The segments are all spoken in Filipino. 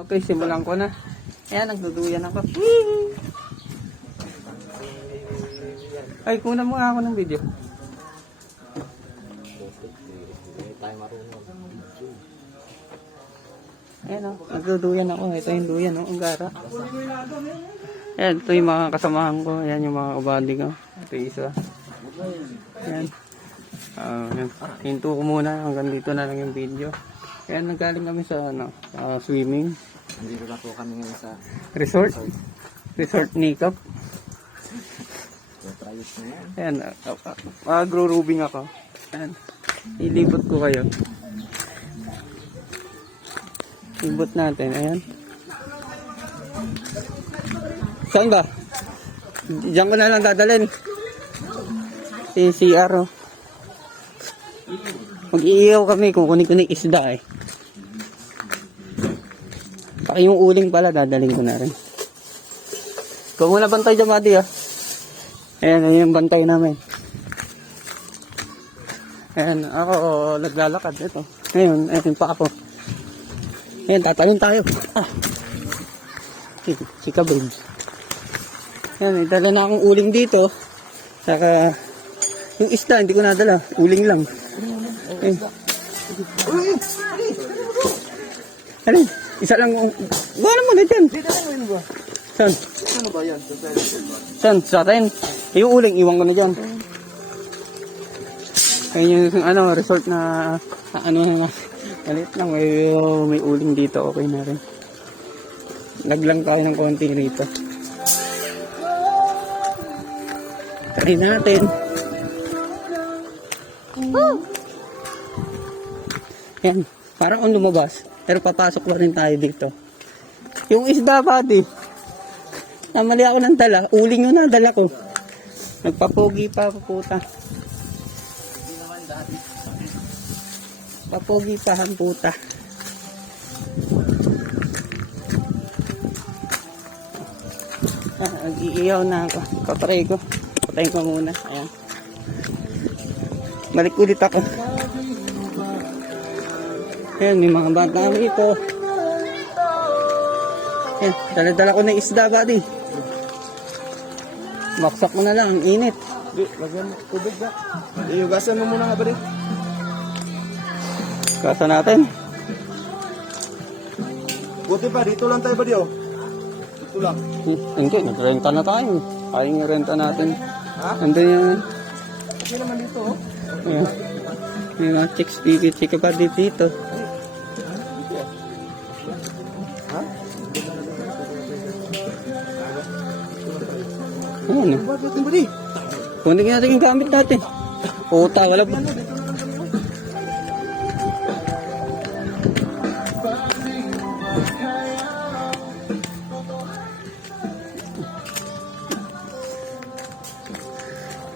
Okay, simulan ko na. Ayan, nagduduyan ako. Ay, kunan mo nga ako ng video. Ayan o, nagduduyan ako. Ito yung duyan o, ang gara. Ayan, ito yung mga kasamahan ko. Ayan yung mga kabady ko. Ito yung isa. Ayan. Ayan. Hinto ko muna. Hanggang dito na lang yung video. Ayan, nagaling kami sa swimming. Dito na po kami ngayon sa Resort Nikop. Ayan, mag-rubing ako. Ayan, ilibot ko kayo. Ibot natin, ayan. Saan ba? Diyan ko na lang dadalhin. CR, oh. Mag-iiyaw kami, kukunin ko na isda eh. Paki yung uling pala, dadalhin ko na rin. Ikaw muna bantay dyan, Madi, ah. Ayan, ayan yung bantay namin. Ayan, ako naglalakad. Ito. Ngayon, ayan pa ako. Ayan, tatalin tayo. Chika babes. Ayan, dala na akong uling dito. Saka, yung isda, hindi ko nadala. Uling lang. Ayan. Alin? Isa lang. Wala mo na dyan. Saan? ano ba yan? Saan? Sa atin? Yung uling, iwan ko na dyan. Ayun yung resort na malit lang. May uling dito. Okay na rin. Laglang tayo ng konti rito. Try natin. Yan. Parang ang lumabas. Pero papasok pa rin tayo dito. Yung isda, buddy. Namali ako ng dala. Uling yun na dala ko. Nagpapogi pa, puta. Papogi pa ang puta. Nag-iiyaw na ako. Papray ko. Patayin ko muna. Ayan. Balik ulit ako. Ayan, may mga bata rito. Ayan, dala-dala ko na isda, buddy. Baksak mo na lang, ang init. Di, lagyan mo tubig na. Iyugasan mo muna nga ba rin? Kasa natin. Buti pa, dito lang tayo ba di oh? Dito lang. Hindi, nagrenta na tayo. Kayang renta natin. Ha? Nandun yung... Okay naman dito oh. Ayan. May mga chicks dito. Chika pa dito. Ha? Ayan. Bakit natin ba di? Kunin natin yung gamit natin. Puta, wala pa.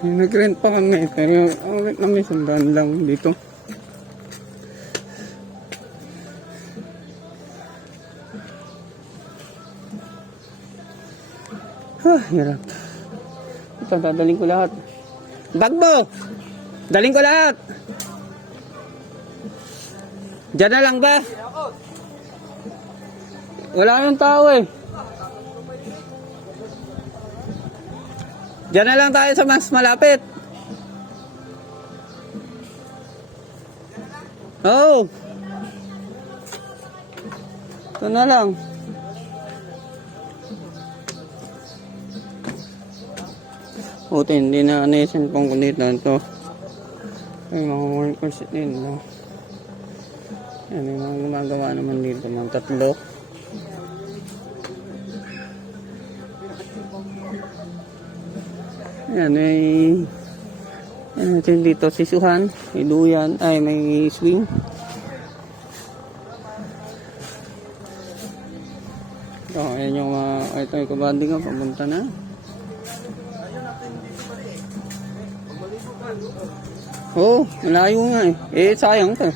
Nag-rent pa kami, pero ang rent namin sandaan lang dito. Hirap. Ito, dadaling ko lahat. Bagbo! Daling ko lahat! Diyan na lang ba? Wala yung tao eh. Diyan na lang tayo sa mas malapit. Oo. Ito na lang. Buti hindi na yung pang kulitan to. Ay mga workers din. No? Yan yung mga gumagawa naman dito. Mga tatlo. Yan may ano dito sisuhan, may duyan, ay may swing. Ayan yung ito yung kabanding ko, pamunta na. Oo, malayo nga eh. Sayang to.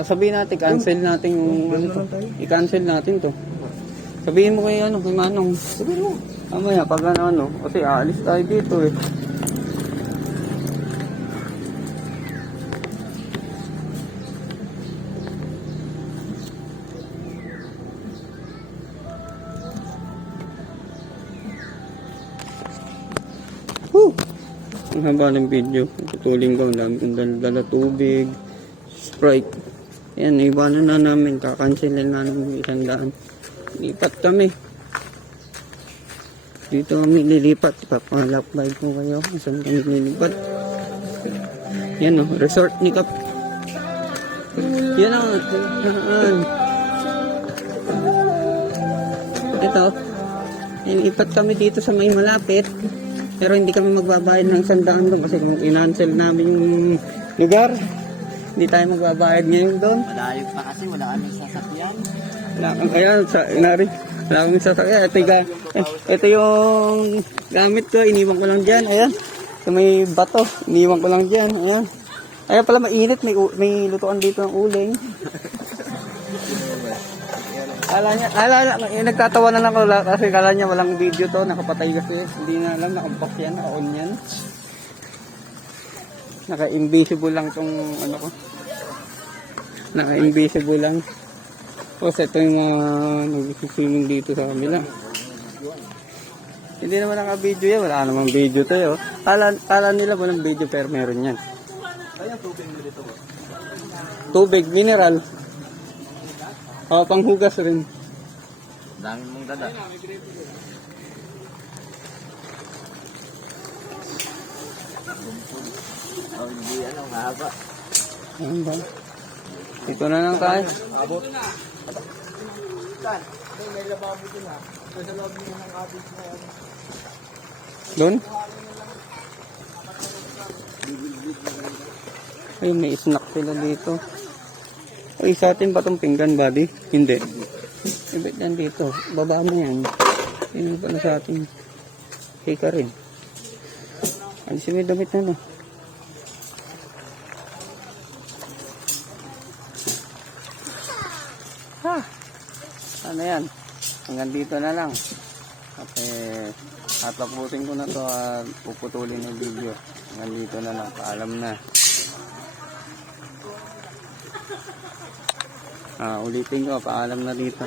Sabihin natin, cancel natin yung ano to. I-cancel natin to. Sabihin mo kay kay Manong. Sabihin mo. Mamaya pag kasi aalis tayo dito eh. Ang haba ng video. Putulin ko. Ang dami kong dala tubig. Sprite. Ayan, iwanan na namin. Kakansilin na namin 100. Lipat kami. Dito kami lilipat. Papalapay ko kayo. Saan kami lilipat? Yan o. Resort ni Kap. Yan o. Ito. Lilipat kami dito sa may malapit. Pero hindi kami magbabayad ng 100 doon kasi kung in-cancel namin yung lugar, hindi tayo magbabayad ngayon doon. Malayo pa kasi, wala kaming sasakyan. Kaya wala kaming sasakyan. Ito yung gamit ko, iniwan ko lang dyan. Ayan, so may bato, iniwan ko lang dyan. Ayan. Ayan pala mainit, may lutuan dito ng uling. Nagtatawa na lang ako kasi kala niya walang video to, nakapatay kasi. Hindi na alam, nakabox yan, naka-on yan. Naka-invisible lang tong ano ko. Naka-invisible lang. Tapos ito yung mga nag-swimming dito sa kamila. Hindi naman naka-video yan, wala namang video to yun. Kala nila walang video pero meron yan. Kaya tubig mo dito. Tubig, mineral. O, panghugas rin. Dami mong dala. Oh, hindi ano, mahaba. Ayan ba? Dito na lang tayo. Abot. May lababo din ha. Sa loob mo ng abot na yan. Doon? Ay, may snack sila dito. Ay, sa atin ba itong pinggan, buddy? Hindi. Ibig yan dito. Baba mo yan. Yun pala sa atin. Hika rin. Alis may damit na no. Ha! Ano yan? Hanggang dito na lang. Okay. Tatapusin ko na to at puputulin yung video. Hanggang dito na lang. Paalam na. Ulitin ko. Paalam na dito.